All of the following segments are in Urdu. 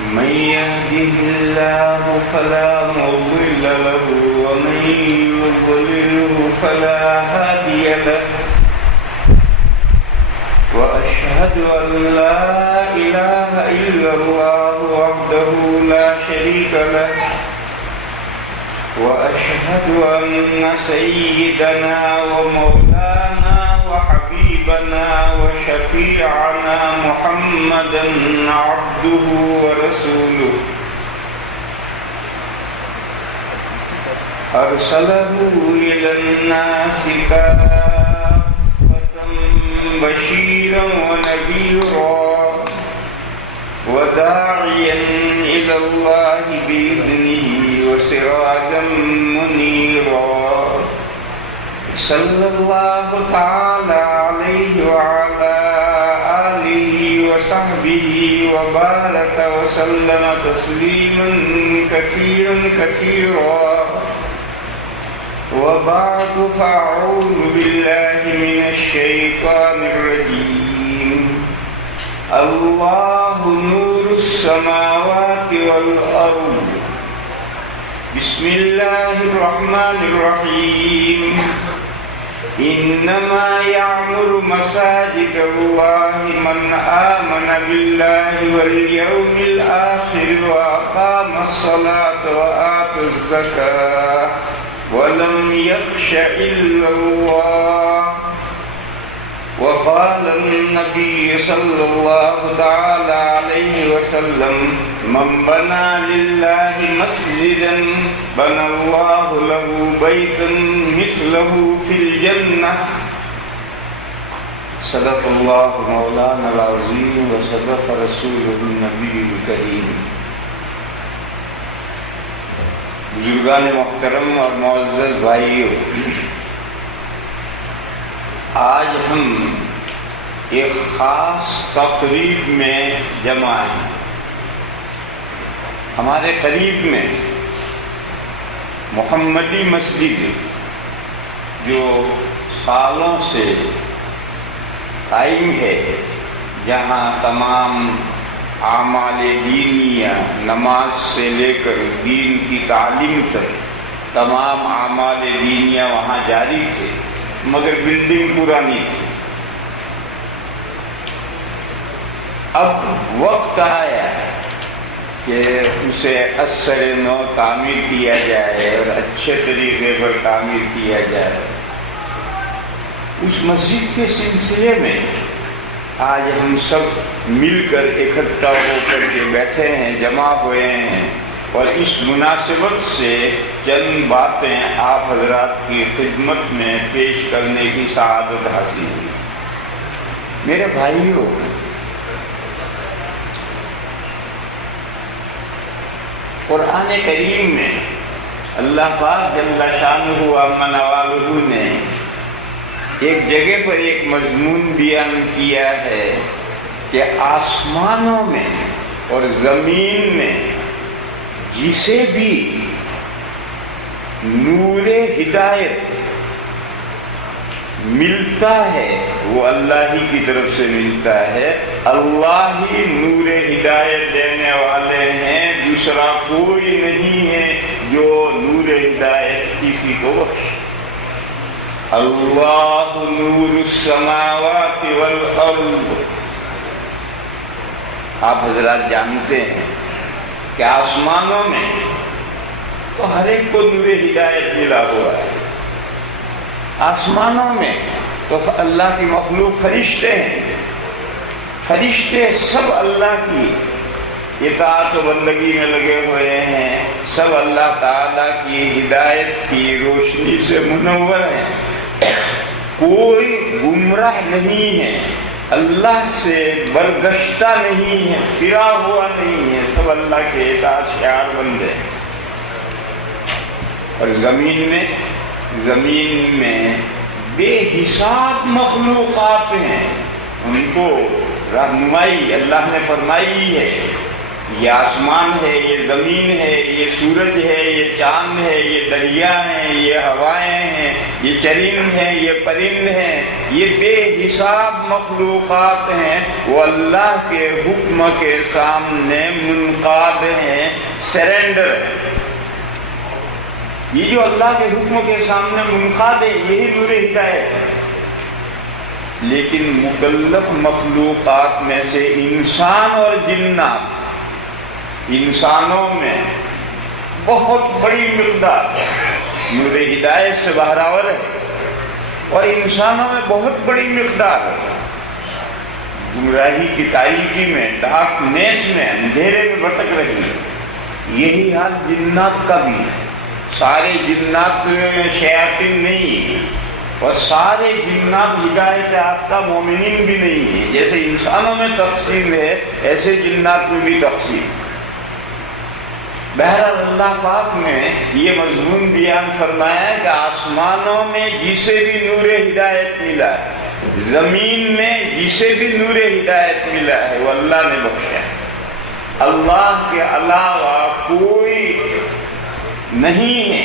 من يهده الله فلا مضل له ومن يضلله فلا هادي له وأشهد أن لا إله إلا الله وحده لا شريك له وأشهد أن سيدنا ومولانا وحبيبنا وشفيعنا محمدا عبده ورسوله أرسله إلى الناس كافة بشيرا ونذيرا وداعيا إلى الله بإذنه وسراجا منيرا صلى الله تعالى عليه وعلى آله وصحبه وبارك وسلم تسليما كثيرا كثيرا وبعد فأعوذ بالله من الشيطان الرجيم الله نور السماوات والأرض بسم الله الرحمن الرحيم إنما يعمر مساجد الله من آمن بالله واليوم الآخر وأقام الصلاة وآتى الزكاة ولم يخش إلا الله وقال النبي صلى الله تعالى عليه وسلم من بنى لله مسجدا بنى الله له بيتا مثله في الجنة صدق الله مولانا العظيم وصدق رسوله النبي الكريم. بزرگان محترم اور معزز بھائیوں، آج ہم ایک خاص تقریب میں جمع ہیں. ہمارے قریب میں محمدی مسجد جو سالوں سے قائم ہے، جہاں تمام اعمال دینیہ، نماز سے لے کر دین کی تعلیم تک تمام اعمال دینیہ وہاں جاری تھے، مگر بلڈنگ پرانی تھی. اب وقت آیا کہ اسے اثر نو تعمیر کیا جائے اور اچھے طریقے پر تعمیر کیا جائے. اس مسجد کے سلسلے میں آج ہم سب مل کر اکٹھا ہو کر کے بیٹھے ہیں، جمع ہوئے ہیں، اور اس مناسبت سے چند باتیں آپ حضرات کی خدمت میں پیش کرنے کی سعادت حاصل ہوئی. میرے بھائیوں، قرآن کریم میں اللہ پاک جل شانہ و عم نوالہ نے ایک جگہ پر ایک مضمون بیان کیا ہے کہ آسمانوں میں اور زمین میں جسے بھی نور ہدایت ملتا ہے وہ اللہ ہی کی طرف سے ملتا ہے. اللہ ہی نور ہدایت دینے والے ہیں، دوسرا کوئی نہیں ہے جو نور ہدایت کسی کو بخشے. اللہ نور السماوات والارض. آپ حضرات جانتے ہیں کہ آسمانوں میں تو ہر ایک کو نور ہدایت ملا ہوا ہے. آسمانوں میں تو اللہ کی مخلوق فرشتے ہیں، فرشتے سب اللہ کی اطاعت و بندگی میں لگے ہوئے ہیں، سب اللہ تعالیٰ کی ہدایت کی روشنی سے منور ہیں. کوئی گمراہ نہیں ہے، اللہ سے برگشتہ نہیں ہے، پھرا ہوا نہیں ہے، سب اللہ کے اطاعت شعار بندے ہیں. اور زمین میں بے حساب مخلوقات ہیں، ان کو رہنمائی اللہ نے فرمائی ہے یہ آسمان ہے، یہ زمین ہے، یہ سورج ہے، یہ چاند ہے، یہ دریا ہیں، یہ ہوائیں ہیں، یہ چرند ہیں، یہ پرند ہیں، یہ بے حساب مخلوقات ہیں، وہ اللہ کے حکم کے سامنے منقاد ہیں، سرنڈر ہیں۔ یہ جو اللہ کے حکم کے سامنے منقاد ہے، یہی نور ہدایت ہے۔ لیکن مکلف مخلوقات میں سے انسان اور جنات، انسانوں میں بہت بڑی مقدار نور ہدایت سے بہراور ہے، اور انسانوں میں بہت بڑی مقدار گمراہی کی تاریکی میں، ڈارکنیس میں، اندھیرے میں بھٹک رہی ہے۔ یہی حال جنات کا بھی ہے۔ سارے جنات شیاطین نہیں ہیں، اور سارے جنات ہدایت یافتہ مومنین بھی نہیں ہیں۔ جیسے انسانوں میں تقسیم ہے، ایسے جنات میں بھی تقسیم۔ بہرحال اللہ پاک نے یہ مضمون بیان فرمایا ہے کہ آسمانوں میں جسے بھی نور ہدایت ملا ہے، زمین میں جسے بھی نور ہدایت ملا ہے، وہ اللہ نے بخشا ہے۔ اللہ کے علاوہ کوئی نہیں ہے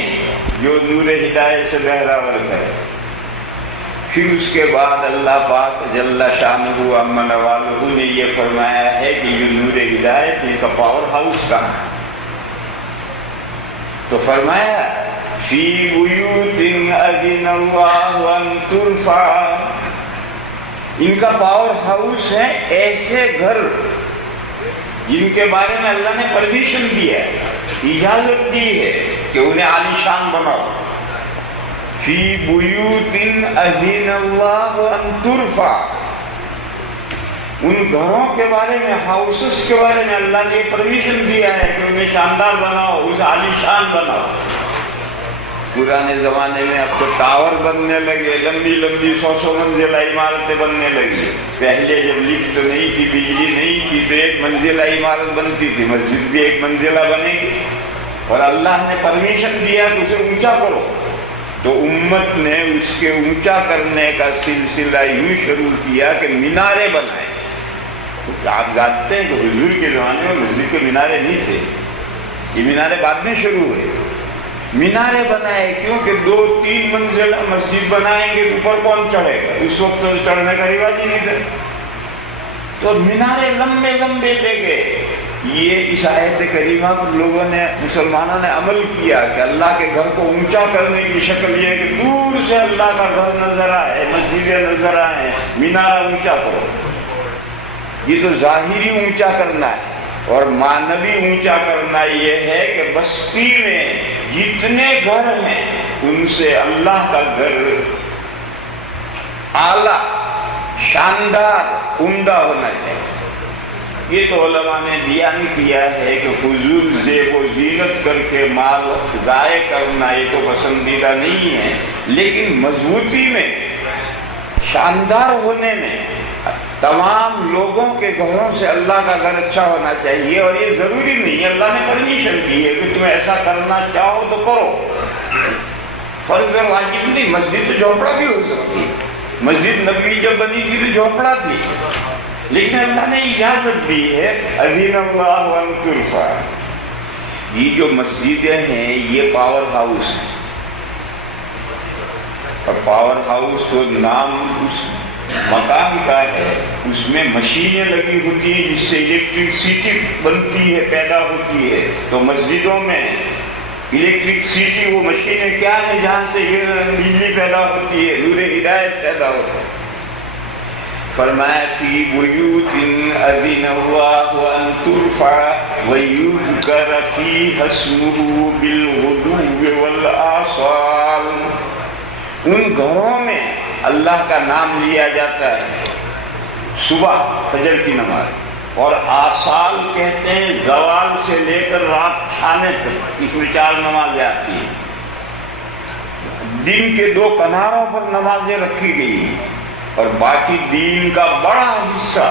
جو نور ہدایت سے بہراور کرے۔ پھر اس کے بعد اللہ پاک جل شانہ عم نوالہ نے یہ فرمایا ہے کہ یہ نور ہدایت اس کا پاور ہاؤس کہاں ہے؟ تو فرمایا فی بیوت اذن اللہ ان ترفع، ان کا پاور ہاؤس ہے ایسے گھر جن کے بارے میں اللہ نے پرمیشن دی ہے، اجازت دی ہے کہ انہیں عالیشان بناؤ۔ فی بیوت اذن اللہ ان ترفع، ان گھروں کے بارے میں، ہاؤسز کے بارے میں اللہ نے پرمیشن دیا ہے کہ انہیں شاندار بناؤ، اسے عالیشان بناؤ۔ پرانے زمانے میں اب تو ٹاور بننے لگے، لمبی لمبی 100 منزلہ عمارتیں بننے لگی۔ پہلے جب لفٹ نہیں تھی، بجلی نہیں تھی، تو 1 منزلہ عمارت بنتی تھی، مسجد بھی 1 منزلہ بنے گی، اور اللہ نے پرمیشن دیا کہ اسے اونچا کرو، تو امت نے اس کے اونچا کرنے کا سلسلہ یوں شروع کیا کہ مینارے بنائے۔ آپ جانتے ہیں کہ حضور کے زمانے میں مسجد کے مینارے نہیں تھے، یہ مینارے بعد میں شروع ہوئے۔ مینارے بنائے کیونکہ 2-3 منزلہ مسجد بنائیں گے اوپر کون چڑھے گا؟ اس وقت تو چڑھنے کا رواج ہی نہیں تھا، تو مینارے لمبے لمبے لے گئے۔ یہ اس آیت کریمہ پر لوگوں نے، مسلمانوں نے عمل کیا کہ اللہ کے گھر کو اونچا کرنے کی شکل یہ کہ دور سے اللہ کا گھر نظر آئے، مسجدیں نظر آئیں، مینارہ اونچا کرو۔ یہ تو ظاہری اونچا کرنا ہے، اور معنوی اونچا کرنا یہ ہے کہ بستی میں جتنے گھر ہیں ان سے اللہ کا گھر اعلیٰ، شاندار، عمدہ ہونا چاہیے۔ یہ تو علماء نے بیان کیا ہے کہ فضول زیب و زینت کر کے مال ضائع کرنا یہ تو پسندیدہ نہیں ہے، لیکن مضبوطی میں، شاندار ہونے میں تمام لوگوں کے گھروں سے اللہ کا گھر اچھا ہونا چاہیے۔ اور یہ ضروری نہیں ہے، اللہ نے پرمیشن کی ہے کہ تم ایسا کرنا چاہو تو کرو، فرض اور واجب نہیں۔ مسجد تو جھونپڑا بھی ہو سکتی ہے، مسجد نبوی جب بنی تھی تو جھونپڑا تھی، لیکن اللہ نے اجازت دی ہے اذن اللہ ان ترفع۔ یہ جو مسجدیں ہیں یہ پاور ہاؤس ہیں، اور پاور ہاؤس تو نام اس مکان کا ہے، اس میں مشینیں لگی ہوتی ہیں جس سے الیکٹرسٹی بنتی ہے، پیدا ہوتی ہے۔ تو مسجدوں میں الیکٹرسٹی، وہ مشینیں کیا ہیں جہاں سے بجلی پیدا ہوتی ہے، نور ہدایت پیدا ہوتا ہے۔ فرمایا فی بیوت اذن اللہ ان ترفع ویذکر فیہا اسمہ بالغدو والآصال، ان گھروں میں اللہ کا نام لیا جاتا ہے صبح فجر کی نماز، اور آصال کہتے ہیں زوال سے لے کر رات چھانے تک، اس میں 4 نمازیں آتی ہیں۔ دن کے 2 کناروں پر نمازیں رکھی گئی ہیں، اور باقی دین کا بڑا حصہ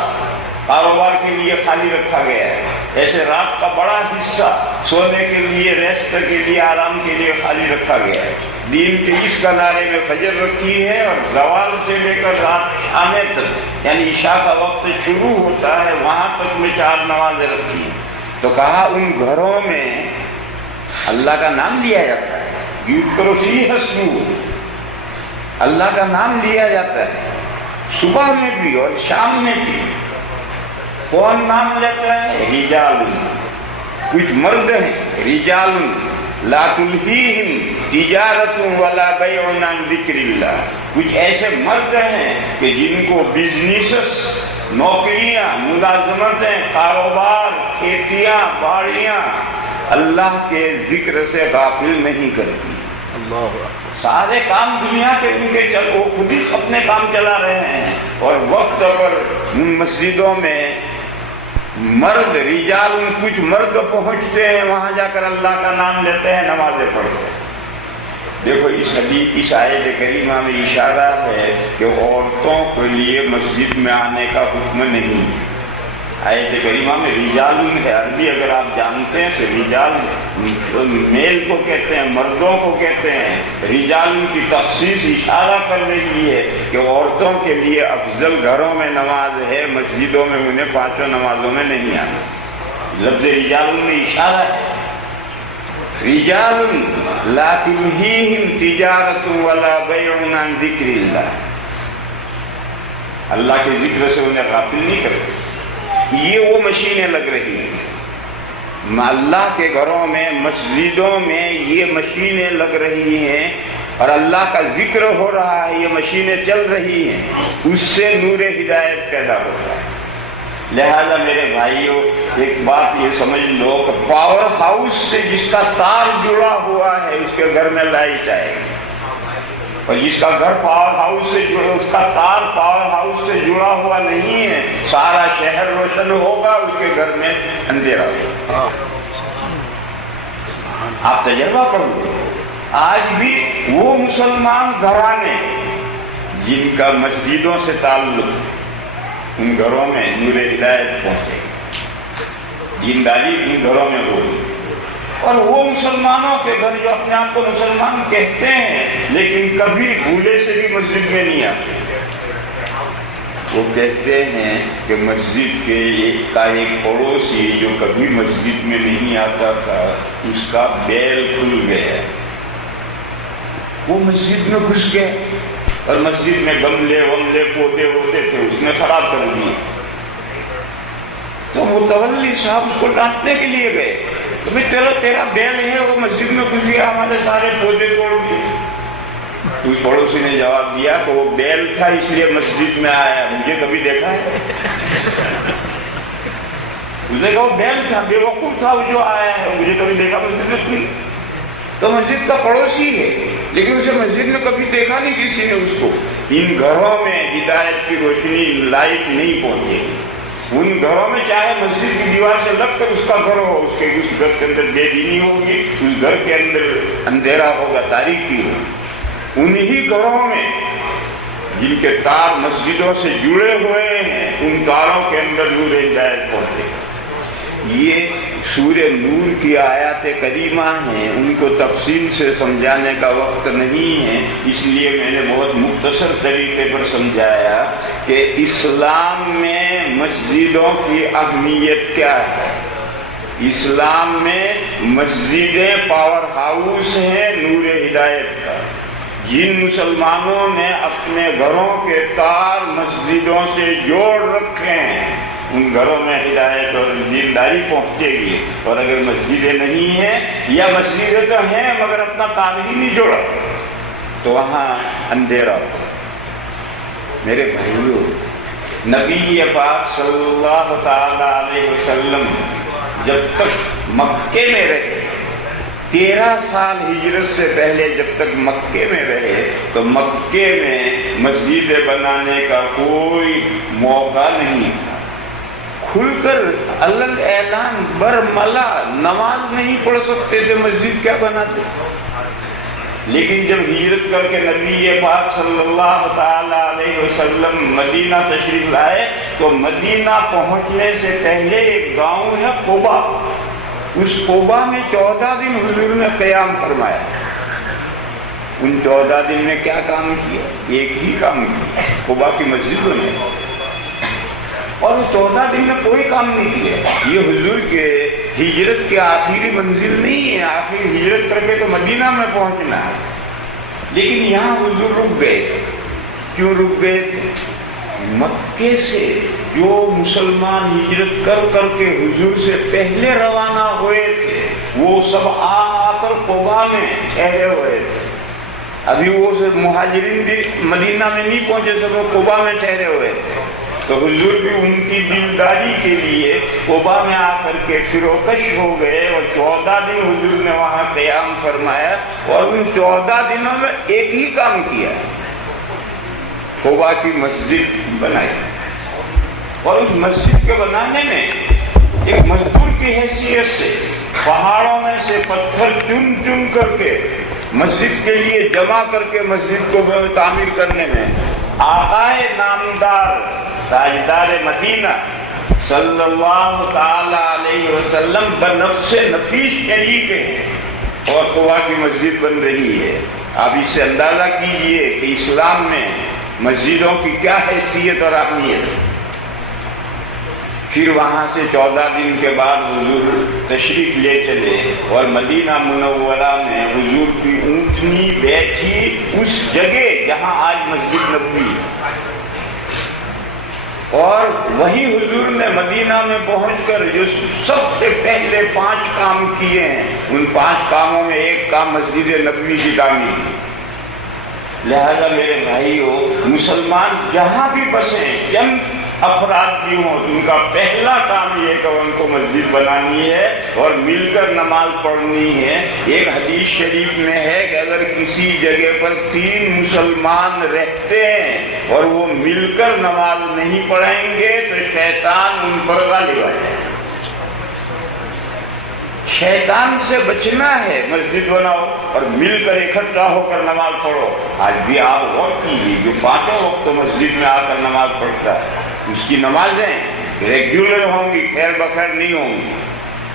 کاروبار کے لیے خالی رکھا گیا ہے۔ ایسے رات کا بڑا حصہ سونے کے لیے، ریسٹ کے لیے، آرام کے لیے خالی رکھا گیا ہے۔ دین کے اس کنارے میں فجر رکھی ہے، اور زوال سے لے کر رات چھانے تک، یعنی عشاء کا وقت شروع ہوتا ہے وہاں تک میں 4 نمازیں رکھی ہیں۔ تو کہا ان گھروں میں اللہ کا نام لیا جاتا ہے، یذکر فیہ اسمہ، اللہ کا نام لیا جاتا ہے صبح میں بھی اور شام میں بھی۔ کون نام لیتا ہے؟ رجال، کچھ مرد ہیں، رجال لا تلہیہم تجارت ولا بیع عن ذکر اللہ، کچھ ایسے مرد ہیں کہ جن کو بزنسز، نوکریاں، ملازمتیں، کاروبار، کھیتیاں، باڑیاں اللہ کے ذکر سے غافل نہیں کرتی۔ سارے کام دنیا کے ان کے وہ خود ہی اپنے کام چلا رہے ہیں، اور وقت پر مسجدوں میں مرد، رجال، کچھ مرد پہنچتے ہیں، وہاں جا کر اللہ کا نام لیتے ہیں، نمازیں پڑھتے ہیں۔ دیکھو اس حدیث، اس آیت کریمہ میں اشارہ ہے کہ عورتوں کے لیے مسجد میں آنے کا حکم نہیں۔ آیت کریمہ میں رجال ہے، عربی اگر آپ جانتے ہیں تو رجال میل کو کہتے ہیں، مردوں کو کہتے ہیں۔ رجال کی تخصیص اشارہ کرنے کے لیے کہ عورتوں کے لیے افضل گھروں میں نماز ہے، مسجدوں میں انہیں پانچوں نمازوں میں نہیں آنا۔ لفظ رجال میں اشارہ ہے۔ رجال لا تلہیہم تجارت ولا بیع عن ذکر اللہ، اللہ کے ذکر سے انہیں غافل نہیں کرتے۔ یہ وہ مشینیں لگ رہی ہیں اللہ کے گھروں میں، مسجدوں میں، یہ مشینیں لگ رہی ہیں اور اللہ کا ذکر ہو رہا ہے، یہ مشینیں چل رہی ہیں، اس سے نور ہدایت پیدا ہوتا ہے۔ لہذا میرے بھائیوں ایک بات یہ سمجھ لو کہ پاور ہاؤس سے جس کا تار جڑا ہوا ہے اس کے گھر میں لائٹ آئے گی، اور جس کا گھر پاور ہاؤس سے جڑا، اس کا تار پاور ہاؤس سے جڑا ہوا نہیں ہے، سارا شہر روشن ہوگا، اس کے گھر میں اندھیرا ہوگا۔ آپ تجربہ کرو، آج بھی وہ مسلمان گھرانے جن کا مسجدوں سے تعلق، ان گھروں میں نور ہدایت پہنچے، دینداری ان گھروں میں ہوگی۔ اور وہ مسلمانوں کے گھر جو اپنے آپ کو مسلمان کہتے ہیں لیکن کبھی بھولے سے بھی مسجد میں نہیں آتے، وہ کہتے ہیں کہ مسجد کے ایک پڑوسی جو کبھی مسجد میں نہیں آتا تھا، اس کا بیل کھل گیا، وہ مسجد میں گھس گئے اور مسجد میں گملے وملے پودے ہوتے تھے اس نے خراب کر دیے۔ تو متولی صاحب اس کو ڈانٹنے کے لیے گئے، تو تیرا بیل ہے وہ مسجد میں گھس گیا، ہمارے سارے پودے توڑ دیے۔ اس پڑوسی نے جواب دیا کہ وہ بیل تھا اس لیے مسجد میں آیا، مجھے کبھی دیکھا ہے؟ اس نے کہا وہ بیل تھا، بے وقوف تھا وہ جو آیا ہے، مجھے کبھی دیکھا مسجد میں؟ تو مسجد کا پڑوسی ہے لیکن اسے مسجد میں کبھی دیکھا نہیں کسی نے اس کو۔ ان گھروں میں ہدایت کی روشنی، لائٹ نہیں پہنچے گی۔ ان گھروں میں چاہے مسجد کی دیوار سے لگ کر اس کا گھر ہو، اس گھر کے اندر بے دینی ہوگی، اس گھر کے اندر اندھیرا ہوگا، تاریکی ہوگی۔ انہی گھروں میں جن کے تار مسجدوں سے جڑے ہوئے ہیں، ان تاروں کے اندر نور ہدایت پہنچے۔ یہ سورہ نور کی آیات کریمہ ہیں، ان کو تفصیل سے سمجھانے کا وقت نہیں ہے، اس لیے میں نے بہت مختصر طریقے پر سمجھایا کہ اسلام میں مسجدوں کی اہمیت کیا ہے۔ اسلام میں مسجدیں پاور ہاؤس ہیں نور ہدایت کا۔ جن مسلمانوں نے اپنے گھروں کے تار مسجدوں سے جوڑ رکھے ہیں، ان گھروں میں ہدایت اور دینداری پہنچے گی۔ اور اگر مسجدیں نہیں ہیں یا مسجدیں تو ہیں مگر اپنا تار ہی نہیں جوڑا تو وہاں اندھیرا ہو۔ میرے بھائیوں، نبی پاک صلی اللہ تعالی علیہ وسلم جب تک مکے میں رہے، 13 سال ہجرت سے پہلے جب تک مکے میں رہے تو مکے میں مسجدیں بنانے کا کوئی موقع نہیں تھا۔ کھل کر علل اعلان برملا نماز نہیں پڑھ سکتے تھے، مسجد کیا بناتے۔ لیکن جب ہجرت کر کے نبی پاک صلی اللہ تعالی علیہ وسلم مدینہ تشریف لائے تو مدینہ پہنچنے سے پہلے ایک گاؤں ہے قبا، اس قبا میں 14 دن حضور نے قیام فرمایا۔ ان 14 دن میں کیا کام کیا؟ ایک ہی کام کیا، قبا کی مسجد بنائی۔ اور 14 دن میں کوئی کام نہیں کیا. یہ حضور کے ہجرت کی آخری منزل نہیں ہے. آخری ہجرت کر کے تو مدینہ میں پہنچنا ہے، لیکن یہاں حضور رک گئے. کیوں رک گئے تھے؟ مکے سے جو مسلمان ہجرت کر کر کے حضور سے پہلے روانہ ہوئے تھے وہ سب آ کر قباء میں ٹھہرے ہوئے تھے. ابھی وہ مہاجرین بھی مدینہ میں نہیں پہنچے، سب قباء میں ٹھہرے ہوئے تھے. تو حضور بھی ان کی دلداری کے لیے قباء میں آ کر کے فروکش ہو گئے اور 14 دن حضور نے وہاں قیام فرمایا. اور ان 14 دنوں میں ایک ہی کام کیا، قباء کی مسجد بنائی. اور اس مسجد کے بنانے میں ایک مزدور کی حیثیت سے پہاڑوں میں سے پتھر چن چن کر کے مسجد کے لیے جمع کر کے مسجد کو تعمیر کرنے میں آقائے نامدار تاجدار مدینہ صلی اللہ تعالی علیہ وسلم بنفس نفیس شریک ہیں اور قباء کی مسجد بن رہی ہے. آپ اس سے اندازہ کیجئے کہ اسلام میں مسجدوں کی کیا حیثیت اور اہمیت ہے. پھر وہاں سے 14 دن کے بعد حضور تشریف لے چلے اور مدینہ منورہ میں حضور کی اونٹنی بیٹھی اس جگہ جہاں آج مسجد نبوی. اور وہی حضور نے مدینہ میں پہنچ کر جو سب سے پہلے 5 کام کیے ہیں، ان 5 کاموں میں ایک کام مسجد نبوی کی تعمیر. لہذا میرے بھائیو، مسلمان جہاں بھی بسیں، چند افراد بھی ہوں، ان کا پہلا کام یہ کہ ان کو مسجد بنانی ہے اور مل کر نماز پڑھنی ہے. ایک حدیث شریف میں ہے کہ اگر کسی جگہ پر 3 مسلمان رہتے ہیں اور وہ مل کر نماز نہیں پڑھیں گے تو شیطان ان پر غالب آ جائے. شیطان سے بچنا ہے، مسجد بناؤ اور مل کر اکٹھا ہو کر نماز پڑھو. آج بھی آپ غور کیجیے، جو 5 وقت مسجد میں آ کر نماز پڑھتا ہے اس کی نمازیں ریگولر ہوں گی، خیر بخیر نہیں ہوں گی.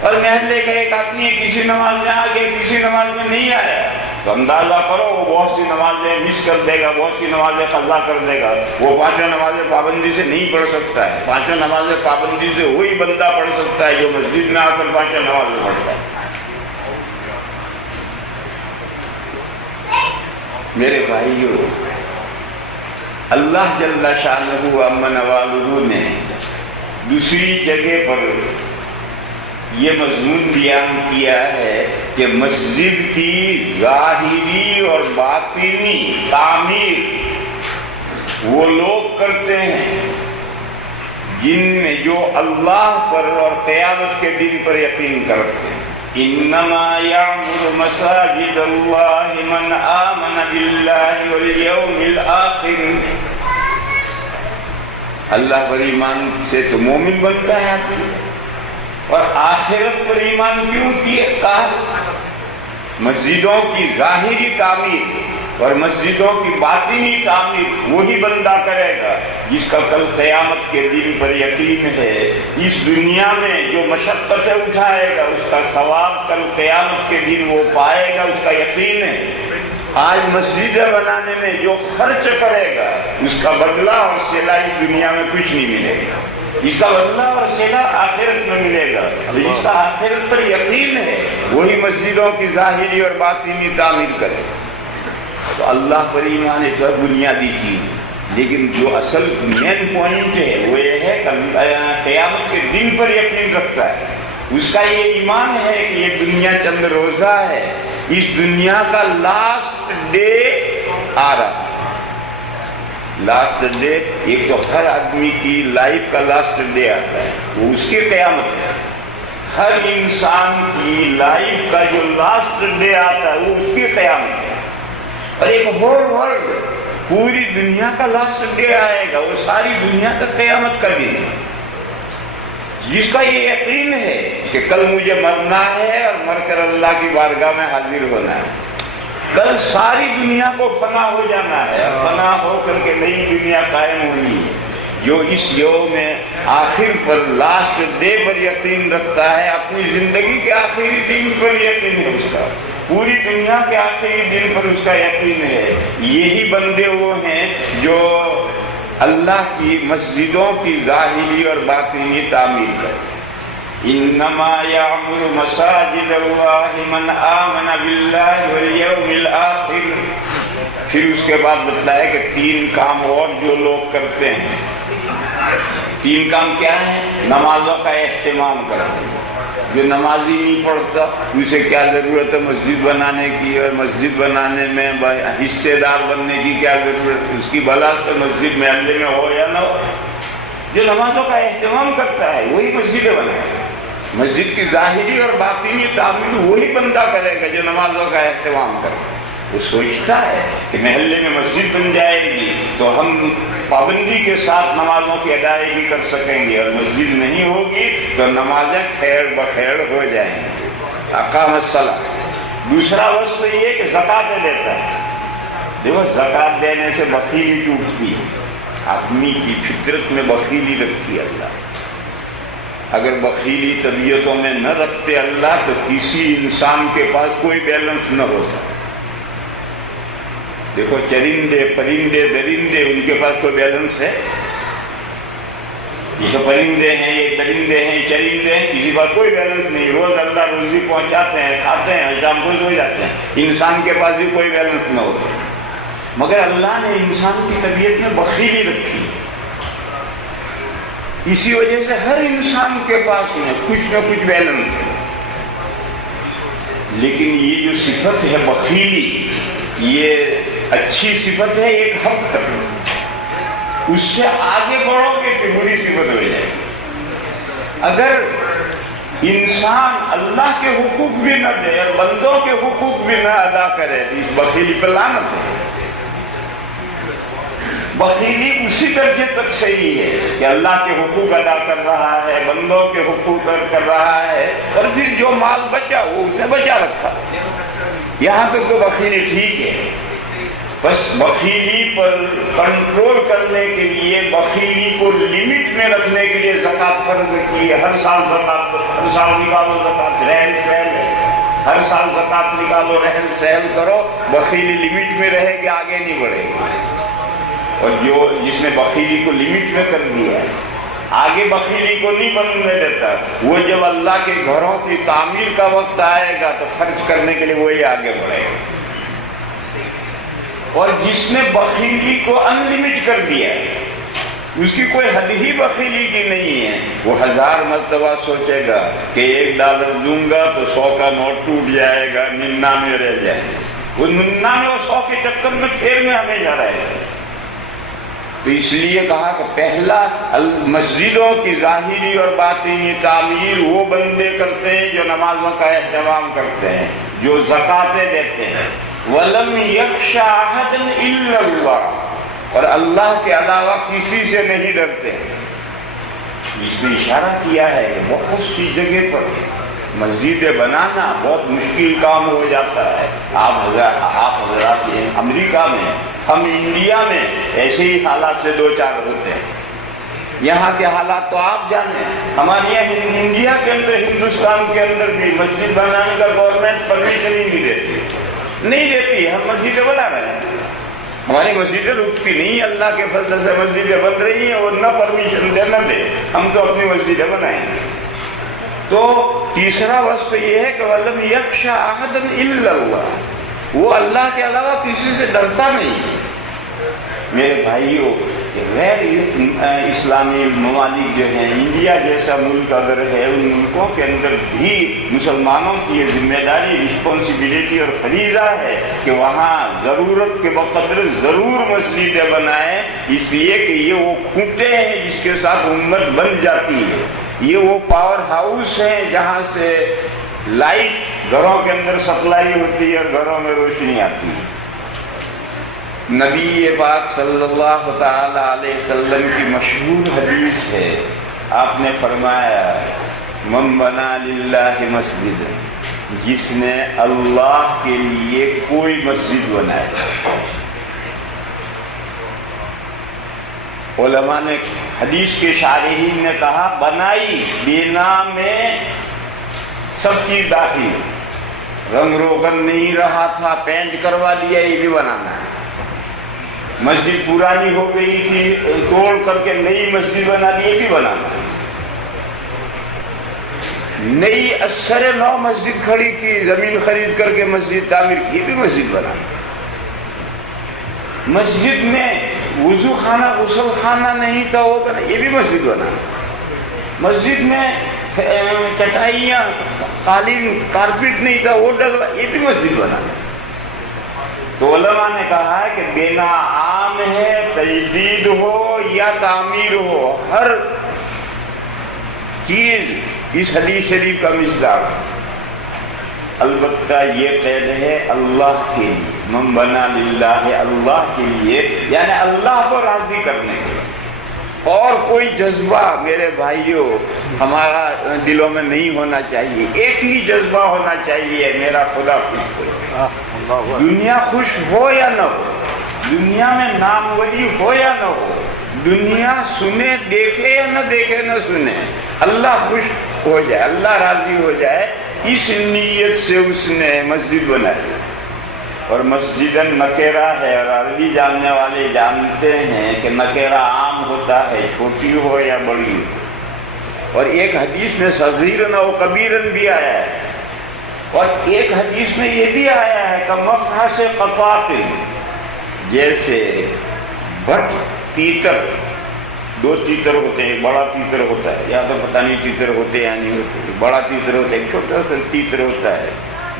اور محلے کا ایک آدمی کسی نماز میں آ گیا، کسی نماز میں نہیں آیا تو اندازہ کرو وہ بہت سی نمازیں مس کر دے گا، بہت سی نمازیں قضا کر دے گا. وہ 5 نمازیں پابندی سے نہیں پڑھ سکتا ہے. 5 نمازیں پابندی سے وہی بندہ پڑھ سکتا ہے جو مسجد میں آ کر 5 نمازیں پڑھتا ہے. میرے بھائیو، اللہ جل شانہ امن والہ نے دوسری جگہ پر یہ مضمون بیان کیا ہے کہ مسجد کی ظاہری اور باطنی تعمیر وہ لوگ کرتے ہیں جن میں جو اللہ پر اور قیامت کے دن پر یقین کرتے ہیں. انما یعمر مساجد اللہ من آمن باللہ والیوم الآخر. اللہ پر ایمان سے تو مومن بنتا ہے آدمی. اور آخرت پر ایمان کیوں کیے؟ کہا مسجدوں کی ظاہری تعمیر اور مسجدوں کی باطنی تعمیر وہی بندہ کرے گا جس کا کل قیامت کے دن پر یقین ہے. اس دنیا میں جو مشقتیں اٹھائے گا اس کا ثواب کل قیامت کے دن وہ پائے گا، اس کا یقین ہے. آج مسجدیں بنانے میں جو خرچ کرے گا اس کا بدلہ اور صلہ اس دنیا میں کچھ نہیں ملے گا. اس کا بدلہ اور صلہ آخرت میں ملے گا. جس کا آخرت پر یقین ہے وہی مسجدوں کی ظاہری اور باطنی تعمیر کرے. تو اللہ پر ایمان ایک بنیادی چیز، لیکن جو اصل مین پوائنٹ ہے وہ یہ ہے کہ قیامت کے دن پر یقین رکھتا ہے. اس کا یہ ایمان ہے کہ یہ دنیا چند روزہ ہے، اس دنیا کا لاسٹ ڈے آ رہا ہے. لاسٹ ڈے ایک تو ہر آدمی کی لائف کا لاسٹ ڈے آتا ہے، وہ اس کی قیامت ہے. ہر انسان کی لائف کا جو لاسٹ ڈے آتا ہے وہ اس کی قیامت ہے. اور ایک ہول ورلڈ پوری دنیا کا لاسٹ ڈے آئے گا، وہ ساری دنیا کا قیامت کا دن ہے. جس کا یہ یقین ہے کہ کل مجھے مرنا ہے اور مر کر اللہ کی بارگاہ میں حاضر ہونا ہے، کل ساری دنیا کو فنا ہو جانا ہے اور فنا ہو کر کے نئی دنیا قائم ہونی ہے. جو اس یوم آخر پر لاسٹ ڈے پر یقین رکھتا ہے، اپنی زندگی کے آخری دن پر یقین ہے، اس کا پوری دنیا کے آخری دن پر اس کا یقین ہے. یہی بندے وہ ہیں جو اللہ کی مسجدوں کی ظاہری اور باطنی تعمیر کرے. انما یعمر مساجد اللہ من آمن باللہ والیوم الآخر. پھر اس کے بعد بتلایا کہ 3 کام اور جو لوگ کرتے ہیں. 3 کام کیا ہیں؟ نمازوں کا اہتمام کرنا. جو نمازی نہیں پڑھتا اسے کیا ضرورت ہے مسجد بنانے کی، اور مسجد بنانے میں حصے دار بننے کی کیا ضرورت ہے؟ اس کی بلا سے مسجد محلے میں ہو یا نہ ہو. جو نمازوں کا اہتمام کرتا ہے وہی مسجدیں بنائے. مسجد کی ظاہری اور باطنی تعمیر وہی بندہ کرے گا جو نمازوں کا اہتمام کرے. وہ سوچتا ہے کہ محلے میں مسجد بن جائے گی تو ہم پابندی کے ساتھ نمازوں کی ادائیگی کر سکیں گے، اور مسجد نہیں ہوگی تو نمازیں خیر بخیر ہو جائیں گی. اقام الصلاۃ. دوسرا وصف یہ ہے کہ زکوٰۃ دیتا ہے. دیکھو زکوٰۃ دینے سے بخیلی ٹوٹتی ہے. آدمی کی فطرت میں بخیلی رکھتی ہے اللہ. اگر بخیلی طبیعتوں میں نہ رکھتے اللہ تو کسی انسان کے پاس کوئی بیلنس نہ ہوتا. دیکھو چرندے پرندے درندے ان کے پاس کوئی بیلنس ہے؟ یہ پرندے ہیں، یہ درندے ہیں، چرندے ہیں، کسی پاس کوئی بیلنس نہیں. روز اللہ روزی پہنچاتے ہیں، کھاتے ہیں، شام کو سو جاتے ہیں. انسان کے پاس بھی کوئی بیلنس نہ ہوتا. مگر اللہ نے انسان کی طبیعت میں بخیلی رکھی. اسی وجہ سے ہر انسان کے پاس میں کچھ نہ کچھ بیلنس ہے. لیکن یہ جو صفت ہے بخیلی، یہ اچھی صفت ہے ایک حد تک. اس سے آگے بڑھو گے کہ بری صفت ہو جائے. اگر انسان اللہ کے حقوق بھی نہ دے اور بندوں کے حقوق بھی نہ ادا کرے تو اس بخیلی پر لعنت ہے. بخیلی اسی درجے تک صحیح ہے کہ اللہ کے حقوق ادا کر رہا ہے، بندوں کے حقوق کر رہا ہے، اور پھر جو مال بچا وہ اس نے بچا رکھا. یہاں تک تو بخیلی ٹھیک ہے. بس بخیلی پر کنٹرول کرنے کے لیے، بخیلی کو لمٹ میں رکھنے کے لیے زکوٰۃ فرض کی ہے. ہر سال زکوٰۃ، ہر سال نکالو زکوٰۃ. رہن سہن ہے، ہر سال زکوٰۃ نکالو، رہن سہن کرو. بخیلی لمٹ میں رہے گی، آگے نہیں بڑھے گی. اور جس نے بخیلی کو لمٹ میں کر دیا ہے، آگے بخیلی کو نہیں بننے دیتا، وہ جب اللہ کے گھروں کی تعمیر کا وقت آئے گا تو خرچ کرنے کے لیے وہی آگے بڑھے گا. اور جس نے بخیلی کو ان لمٹ کر دیا ہے، اس کی کوئی حد ہی بخیلی کی نہیں ہے، وہ 1000 مرتبہ سوچے گا کہ $1 دوں گا تو 100 کا نوٹ ٹوٹ جائے گا، 99 رہ جائے گا. وہ 99 اور 100 کے چکر میں پھر میں ہمیں جا رہے ہیں. تو اس لیے کہا کہ پہلا مسجدوں کی ظاہری اور باطنی تعمیر وہ بندے کرتے ہیں جو نمازوں کا اہتمام کرتے ہیں، جو زکاتیں دیتے ہیں. وَلَمْ يَخْشَ أَحَدًا إِلَّا اللَّهَ. اور اللہ کے علاوہ کسی سے نہیں ڈرتے. اس نے اشارہ کیا ہے کہ بہت سی جگہ پر مسجدیں بنانا بہت مشکل کام ہو جاتا ہے. آپ حضرات امریکہ میں، ہم انڈیا میں ایسے ہی حالات سے دو چار ہوتے ہیں. یہاں کے حالات تو آپ جانیں. ہمارے یہاں انڈیا کے اندر، ہندوستان کے اندر بھی مسجد بنانے کا گورنمنٹ پرمیشن ہی نہیں دیتی. ہم مسجدیں بنا رہے ہیں، ہماری مسجدیں رکتی نہیں. اللہ کے فضل سے مسجدیں بن رہی ہیں، اور نہ پرمیشن دے نہ دے، ہم تو اپنی مسجدیں بنائیں. تو تیسرا وصف یہ ہے کہ وَلَمْ يَخْشَ أَحَدًا إِلَّا اللَّهَ. وہ اللہ کے علاوہ کسی سے ڈرتا نہیں. میرے بھائیوں، غیر اسلامی ممالک جو ہیں، انڈیا جیسا ملک اگر ہے، ان ملکوں کے اندر بھی مسلمانوں کی یہ ذمہ داری، رسپانسبلٹی اور فریضہ ہے کہ وہاں ضرورت کے بقدر ضرور مسجدیں بنائیں. اس لیے کہ یہ وہ کھوٹے ہیں جس کے ساتھ امت بن جاتی ہے. یہ وہ پاور ہاؤس ہیں جہاں سے لائٹ گھروں کے اندر سپلائی ہوتی ہے اور گھروں میں روشنی آتی ہے. نبی پاک صلی اللہ تعالی علیہ وسلم کی مشہور حدیث ہے. آپ نے فرمایا من بنا للہ مسجد، جس نے اللہ کے لیے کوئی مسجد بنائی. علماء نے، حدیث کے شارحین نے کہا بنائی، بنا میں سب چیز داخل. رنگ روغن نہیں رہا تھا، پینٹ کروا دیا، یہ بھی بنانا ہے. مسجد پرانی ہو گئی تھی توڑ کر کے نئی مسجد بنا دی، یہ بھی بنانا، نئی اثر نو مسجد کھڑی کی، زمین خرید کر کے مسجد تعمیر کی، یہ بھی مسجد بنانا، مسجد میں وضو خانہ غسل خانہ نہیں تھا وہ بنا، یہ بھی مسجد بنانا، مسجد میں چٹائیاں قالین کارپیٹ نہیں تھا وہ ڈلوا، یہ بھی مسجد بنانا۔ تو علماء نے کہا ہے کہ بنا عام ہے، تجدید ہو یا تعمیر ہو، ہر چیز اس حدیث شریف کا مصداق، البتہ یہ قید ہے اللہ کے لیے، من بنا للہ، اللہ کے لیے، یعنی اللہ کو راضی کرنے کے لیے، اور کوئی جذبہ میرے بھائیوں ہمارا دلوں میں نہیں ہونا چاہیے، ایک ہی جذبہ ہونا چاہیے، میرا خدا خوش ہو، دنیا خوش ہو یا نہ ہو، دنیا میں ناموری ہو یا نہ ہو، دنیا سنے دیکھے یا نہ دیکھے نہ سنے، اللہ خوش ہو جائے، اللہ راضی ہو جائے، اس نیت سے اس نے مسجد بنائی۔ اور مسجد نکیرہ ہے، اور عربی جاننے والے جانتے ہیں کہ نکیرہ عام ہوتا ہے، چھوٹی ہو یا بڑی ہو، اور ایک حدیث میں صغیرن و کبیرن بھی آیا ہے، اور ایک حدیث میں یہ بھی آیا ہے کہ مفحص قطاطن، جیسے بھٹ تیتر، دو تیتر ہوتے ہیں، بڑا تیتر ہوتا ہے، یا تو پتہ نہیں تیتر ہوتے یا نہیں ہوتے، بڑا تیتر ہوتا ہے، ایک چھوٹا سا تیتر ہوتا ہے،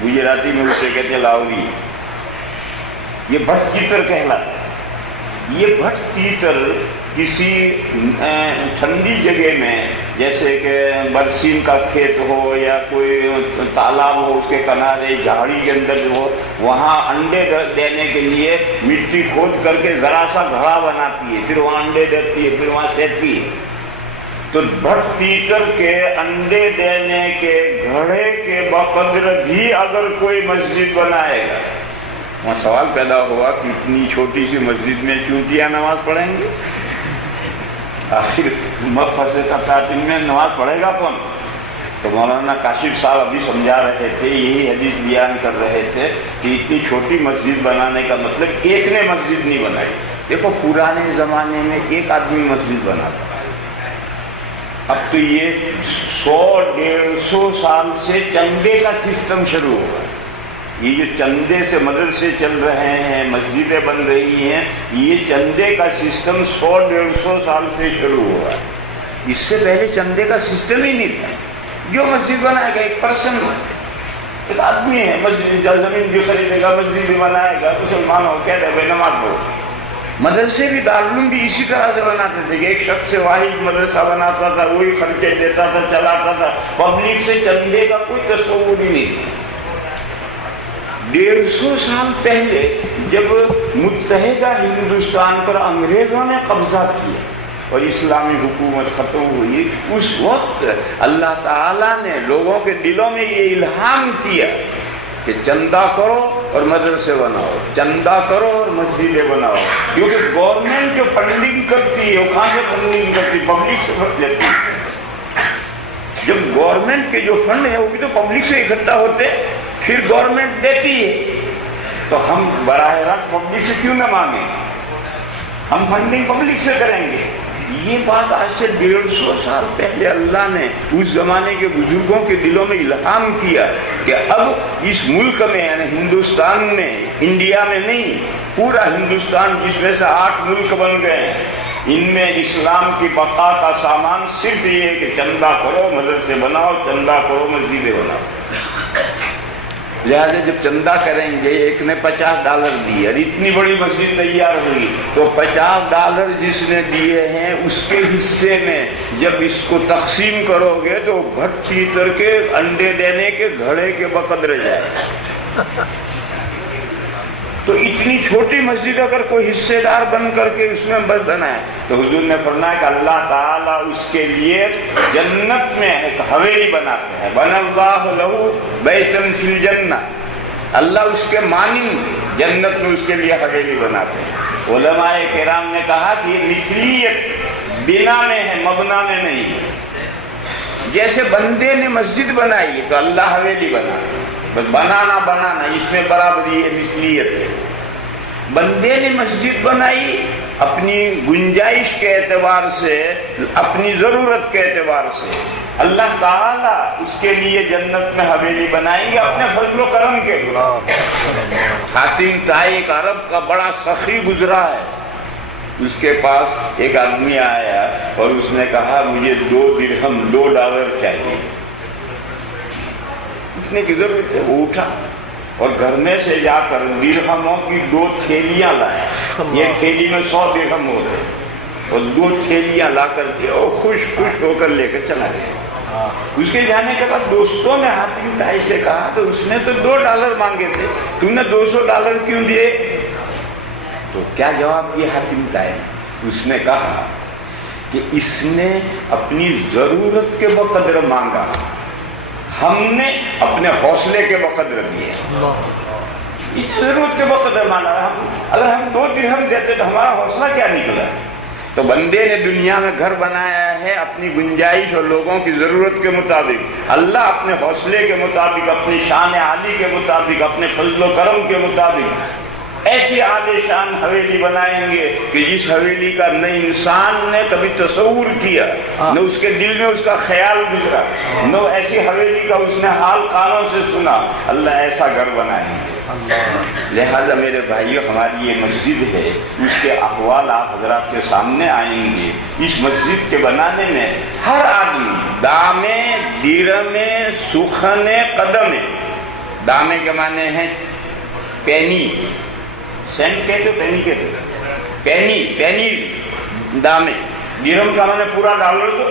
گجراتی میں اسے کہتے ہیں لاوری، یہ بھٹ تیتر کہلاتا ہے۔ یہ بھٹ تیتر کسی ٹھنڈی جگہ میں، جیسے کہ برسیم کا کھیت ہو یا کوئی تالاب ہو، اس کے کنارے جھاڑی کے اندر ہو، وہاں انڈے دینے کے لیے مٹی کھود کر کے ذرا سا گھڑا بناتی ہے، پھر وہاں انڈے دیتی ہے، پھر وہاں سیٹتی ہے۔ تو بھٹ تیتر کے انڈے دینے کے گھڑے کے بقدر بھی اگر کوئی مسجد بنائے گا، وہاں سوال پیدا ہوا کہ اتنی چھوٹی سی مسجد میں چونٹیاں نماز پڑھیں گے، آخر مفحص قطاطن میں نماز پڑھے گا کون؟ تو مولانا کاشف صاحب ابھی سمجھا رہے تھے، یہی حدیث بیان کر رہے تھے کہ اتنی چھوٹی مسجد بنانے کا مطلب ایک نے مسجد نہیں بنائی۔ دیکھو پرانے زمانے میں ایک آدمی مسجد بناتا، اب تو یہ 100-150 سال سے چندے کا سسٹم شروع ہوا۔ یہ جو چندے سے مدرسے چل رہے ہیں، مسجدیں بن رہی ہیں، یہ چندے کا سسٹم 100-150 سال سے شروع ہوا ہے۔ اس سے پہلے چندے کا سسٹم ہی نہیں تھا۔ جو مسجد بنائے گا، ایک پرسن، ایک آدمی ہے، مسجد زمین بھی خریدے گا، مسجد بھی بنائے گا، مسلمان ہو کہہ دے بھائی نماز پڑھو۔ مدرسے بھی دارالعلوم بھی اسی طرح سے بناتے تھے کہ ایک شخص سے واحد مدرسہ بناتا تھا، وہی خرچے دیتا تھا، چلاتا تھا، پبلک سے چندے کا کوئی تصور ہی نہیں تھا۔ 150 سال پہلے جب متحدہ ہندوستان پر انگریزوں نے قبضہ کیا اور اسلامی حکومت ختم ہوئی، اس وقت اللہ تعالیٰ نے لوگوں کے دلوں میں یہ الہام کیا کہ چندہ کرو اور مدرسے بناؤ، چندہ کرو اور مسجدیں بناؤ، کیونکہ گورنمنٹ جو فنڈنگ کرتی ہے وہ کہاں سے فنڈنگ کرتی ہے؟ پبلک سے لیتی ہے۔ جب گورنمنٹ کے جو فنڈ ہیں وہ بھی تو پبلک سے اکٹھا ہوتے، پھر گورنمنٹ دیتی ہے، تو ہم براہ راست پبلک سے کیوں نہ مانگیں؟ ہم فنڈنگ پبلک سے کریں گے۔ یہ بات آج سے 150 سال پہلے اللہ نے اس زمانے کے بزرگوں کے دلوں میں الہام کیا کہ اب اس ملک میں، یعنی ہندوستان میں، انڈیا میں نہیں، پورا ہندوستان جس میں سے 8 ملک بن گئے ہیں، ان میں اسلام کی بقا کا سامان صرف یہ ہے کہ چندہ کرو، مدرسے بناؤ، چندہ کرو، مسجدیں بناؤ۔ لہٰذا جب چندہ کریں گے، ایک نے $50 دیے اور اتنی بڑی مسجد تیار ہوئی، تو $50 جس نے دیے ہیں اس کے حصے میں جب اس کو تقسیم کرو گے تو بھٹ تیتر کے انڈے دینے کے گھڑے کے بقدر جائے۔ تو اتنی چھوٹی مسجد اگر کوئی حصے دار بن کر کے اس میں بس بنائے، تو حضور نے فرمایا کہ اللہ تعالیٰ اس کے لیے جنت میں ایک حویلی بناتے ہیں، بَنَى اللَّهُ لَهُ بَيْتًا فِي الْجَنَّةِ، اللہ اس کے مانند جنت میں اس کے لیے حویلی بناتے ہیں۔ علماء کرام نے کہا کہ یہ مثلیت بنا میں ہے، مبنا میں نہیں ہے۔ جیسے بندے نے مسجد بنائی تو اللہ حویلی بنا، بس بنانا اس میں برابری ہے، مثلیت ہے۔ بندے نے مسجد بنائی اپنی گنجائش کے اعتبار سے، اپنی ضرورت کے اعتبار سے، اللہ تعالیٰ اس کے لیے جنت میں حویلی بنائیں گے اپنے فضل و کرم کے لیے۔ حاتم طائی ایک عرب کا بڑا سخی گزرا ہے، اس کے پاس ایک آدمی آیا اور اس نے کہا مجھے 2 درہم $2 چاہیے، اتنے کی ضرورت ہے۔ وہ اٹھا اور گھر میں سے جا کر درہموں کی 2 تھیلیاں لائے، یہ تھیلی میں 100 درہم ہو گئے، اور 2 تھیلیاں لا کر کے اور خوش ہو کر لے کر چلا گیا۔ اس کے جانے کے بعد دوستوں نے حاتم طائی سے کہا کہ اس نے تو $2 مانگے تھے، تم نے $200 کیوں دیے؟ تو کیا جواب دیا حاتم طائی نے؟ اس نے کہا کہ اس نے اپنی ضرورت کے بقدر مانگا، ہم نے اپنے حوصلے کے بقدر دیے۔ اس ضرورت کے بقدر مانا، اگر ہم 2 درہم دیتے تو ہمارا حوصلہ کیا نکلا؟ تو بندے نے دنیا میں گھر بنایا ہے اپنی گنجائش اور لوگوں کی ضرورت کے مطابق، اللہ اپنے حوصلے کے مطابق، اپنی شان عالی کے مطابق، اپنے فضل و کرم کے مطابق ایسی عالی شان حویلی بنائیں گے کہ جس حویلی کا نہ انسان نے کبھی تصور کیا، نہ اس کے دل میں اس کا خیال گزرا، نہ ایسی حویلی کا اس نے حال کانوں سے سنا، اللہ ایسا گھر بنائیں گے۔ لہذا میرے بھائیو، ہماری یہ مسجد ہے، اس کے احوال آپ حضرات کے سامنے آئیں گے۔ اس مسجد کے بنانے میں ہر آدمی دامے، دیرمے، سخنے، قدمے، دامے کے معنی ہیں پینی، سینٹ کہتے پینی کہتے، پینی دامے، درہم کا معنی پورا $1 دو۔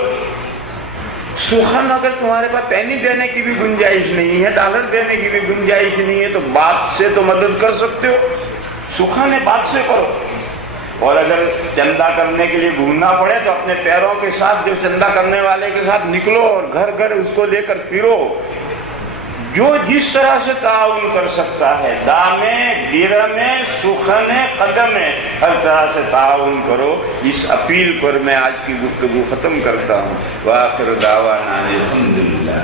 سخن، اگر تمہارے پاس پینی دینے کی بھی گنجائش نہیں ہے، $1 دینے کی بھی گنجائش نہیں ہے، تو بات سے تو مدد کر سکتے ہو، سخن ہے بات سے کرو۔ اور اگر چندہ کرنے کے لیے گھومنا پڑے تو اپنے پیروں کے ساتھ جو چندہ کرنے والے کے ساتھ نکلو اور گھر گھر اس کو لے کر پھرو۔ جو جس طرح سے تعاون کر سکتا ہے، دامے، درہمے، سخنے، قدمے، ہر طرح سے تعاون کرو۔ اس اپیل پر میں آج کی گفتگو ختم کرتا ہوں۔ وآخر دعوانا الحمدللہ۔